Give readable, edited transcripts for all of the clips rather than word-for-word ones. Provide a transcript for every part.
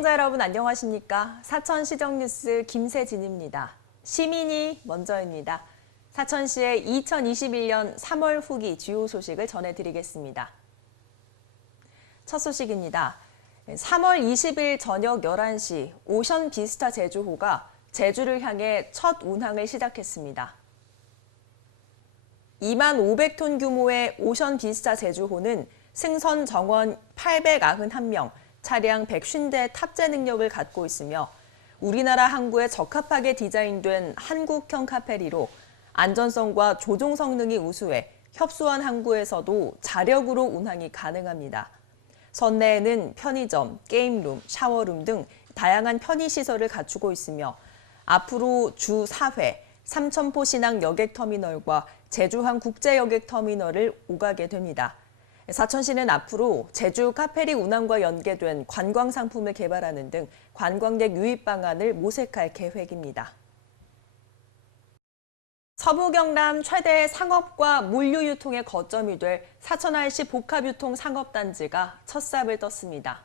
시청자 여러분 안녕하십니까? 사천시정뉴스 김세진입니다. 시민이 먼저입니다. 사천시의 2021년 3월 후기 주요 소식을 전해드리겠습니다. 첫 소식입니다. 3월 20일 저녁 11시 오션 비스타 제주호가 제주를 향해 첫 운항을 시작했습니다. 2만 500톤 규모의 오션 비스타 제주호는 승선 정원 891명, 차량 150대 탑재 능력을 갖고 있으며 우리나라 항구에 적합하게 디자인된 한국형 카페리로 안전성과 조종 성능이 우수해 협소한 항구에서도 자력으로 운항이 가능합니다. 선내에는 편의점, 게임룸, 샤워룸 등 다양한 편의시설을 갖추고 있으며 앞으로 주 4회 삼천포 신항 여객터미널과 제주항 국제여객터미널을 오가게 됩니다. 사천시는 앞으로 제주 카페리 운항과 연계된 관광 상품을 개발하는 등 관광객 유입 방안을 모색할 계획입니다. 서부 경남 최대 상업과 물류 유통의 거점이 될 사천IC 복합유통 상업단지가 첫 삽을 떴습니다.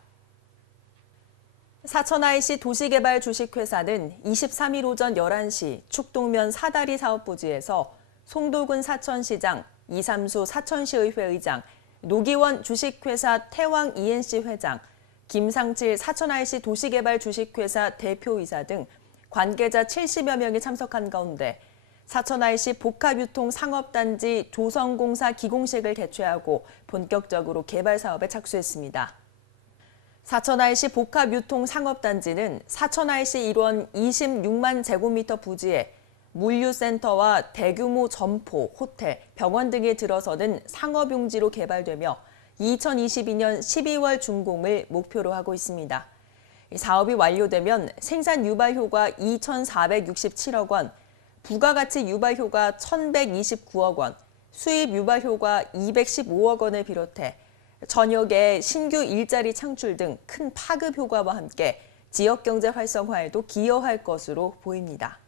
사천IC 도시개발 주식회사는 23일 오전 11시 축동면 사다리 사업부지에서 송도근 사천시장, 이삼수 사천시의회 의장, 노기원 주식회사 태왕 ENC 회장, 김상칠 사천IC 도시개발 주식회사 대표이사 등 관계자 70여 명이 참석한 가운데 사천IC 복합유통 상업단지 조성공사 기공식을 개최하고 본격적으로 개발 사업에 착수했습니다. 사천IC 복합유통 상업단지는 사천IC 일원 26만 제곱미터 부지에 물류센터와 대규모 점포, 호텔, 병원 등이 들어서는 상업용지로 개발되며 2022년 12월 준공을 목표로 하고 있습니다. 사업이 완료되면 생산 유발 효과 2,467억 원, 부가가치 유발 효과 1,129억 원, 수입 유발 효과 215억 원을 비롯해 전여 개의 신규 일자리 창출 등 큰 파급 효과와 함께 지역경제 활성화에도 기여할 것으로 보입니다.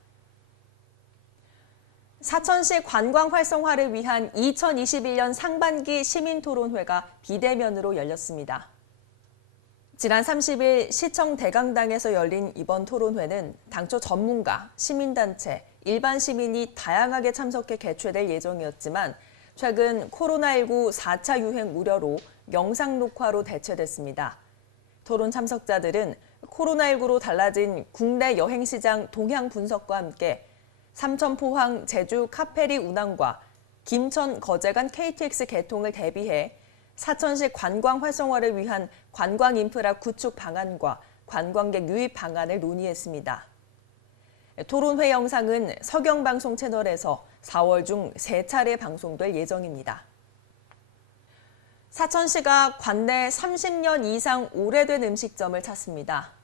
사천시 관광 활성화를 위한 2021년 상반기 시민토론회가 비대면으로 열렸습니다. 지난 30일 시청 대강당에서 열린 이번 토론회는 당초 전문가, 시민단체, 일반 시민이 다양하게 참석해 개최될 예정이었지만 최근 코로나19 4차 유행 우려로 영상 녹화로 대체됐습니다. 토론 참석자들은 코로나19로 달라진 국내 여행시장 동향 분석과 함께 삼천포항 제주 카페리 운항과 김천 거제간 KTX 개통을 대비해 사천시 관광 활성화를 위한 관광 인프라 구축 방안과 관광객 유입 방안을 논의했습니다. 토론회 영상은 서경방송 채널에서 4월 중 3차례 방송될 예정입니다. 사천시가 관내 30년 이상 오래된 음식점을 찾습니다.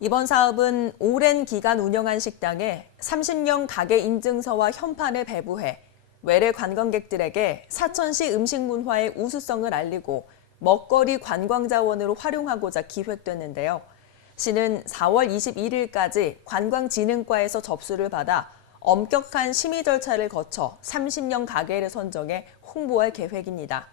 이번 사업은 오랜 기간 운영한 식당에 30년 가게 인증서와 현판을 배부해 외래 관광객들에게 사천시 음식 문화의 우수성을 알리고 먹거리 관광자원으로 활용하고자 기획됐는데요. 시는 4월 21일까지 관광진흥과에서 접수를 받아 엄격한 심의 절차를 거쳐 30년 가게를 선정해 홍보할 계획입니다.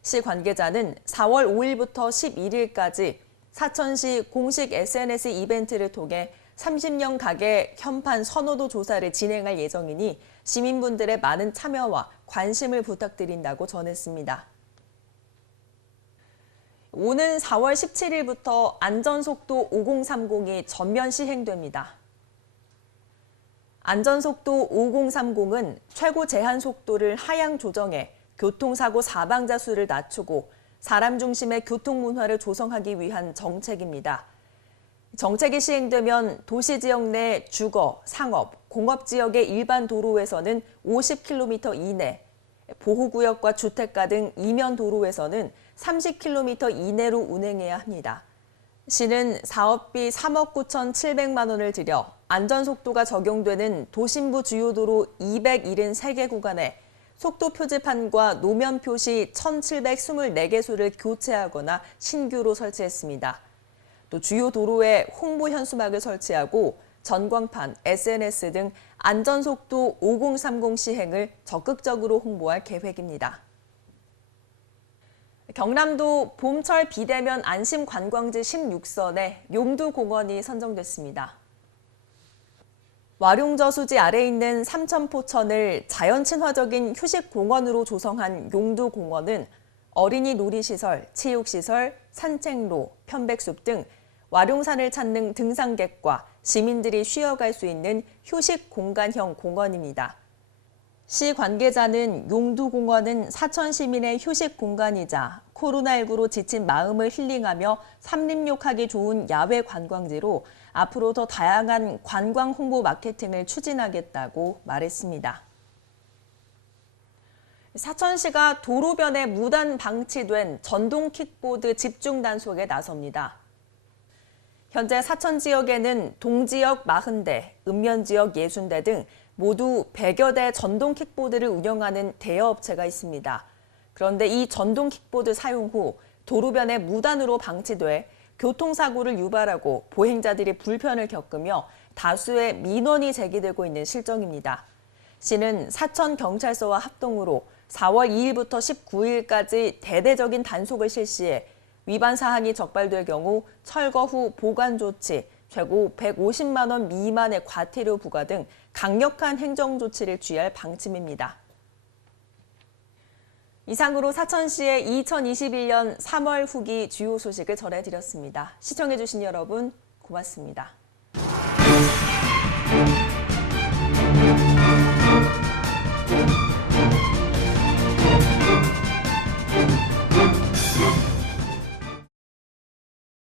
시 관계자는 4월 5일부터 11일까지 사천시 공식 SNS 이벤트를 통해 30년 가게 현판 선호도 조사를 진행할 예정이니 시민분들의 많은 참여와 관심을 부탁드린다고 전했습니다. 오는 4월 17일부터 안전속도 5030이 전면 시행됩니다. 안전속도 5030은 최고 제한 속도를 하향 조정해 교통사고 사망자 수를 낮추고 사람 중심의 교통문화를 조성하기 위한 정책입니다. 정책이 시행되면 도시지역 내 주거, 상업, 공업지역의 일반 도로에서는 50km 이내, 보호구역과 주택가 등 이면 도로에서는 30km 이내로 운행해야 합니다. 시는 사업비 3억 9,700만 원을 들여 안전속도가 적용되는 도심부 주요도로 273개 구간에 속도 표지판과 노면 표시 1,724개소를 교체하거나 신규로 설치했습니다. 또 주요 도로에 홍보 현수막을 설치하고 전광판, SNS 등 안전속도 5030 시행을 적극적으로 홍보할 계획입니다. 경남도 봄철 비대면 안심관광지 16선에 용두공원이 선정됐습니다. 와룡저수지 아래에 있는 삼천포천을 자연친화적인 휴식공원으로 조성한 용두공원은 어린이 놀이시설, 체육시설, 산책로, 편백숲 등 와룡산을 찾는 등산객과 시민들이 쉬어갈 수 있는 휴식 공간형 공원입니다. 시 관계자는 용두공원은 사천 시민의 휴식 공간이자 코로나19로 지친 마음을 힐링하며 삼림욕하기 좋은 야외 관광지로 앞으로 더 다양한 관광 홍보 마케팅을 추진하겠다고 말했습니다. 사천시가 도로변에 무단 방치된 전동 킥보드 집중 단속에 나섭니다. 현재 사천 지역에는 동지역 40대, 읍면지역 60대 등 모두 100여 대 전동 킥보드를 운영하는 대여업체가 있습니다. 그런데 이 전동 킥보드 사용 후 도로변에 무단으로 방치돼 교통사고를 유발하고 보행자들이 불편을 겪으며 다수의 민원이 제기되고 있는 실정입니다. 시는 사천경찰서와 합동으로 4월 2일부터 19일까지 대대적인 단속을 실시해 위반 사항이 적발될 경우 철거 후 보관 조치, 최고 150만 원 미만의 과태료 부과 등 강력한 행정 조치를 취할 방침입니다. 이상으로 사천시의 2021년 3월 후기 주요 소식을 전해드렸습니다. 시청해주신 여러분 고맙습니다.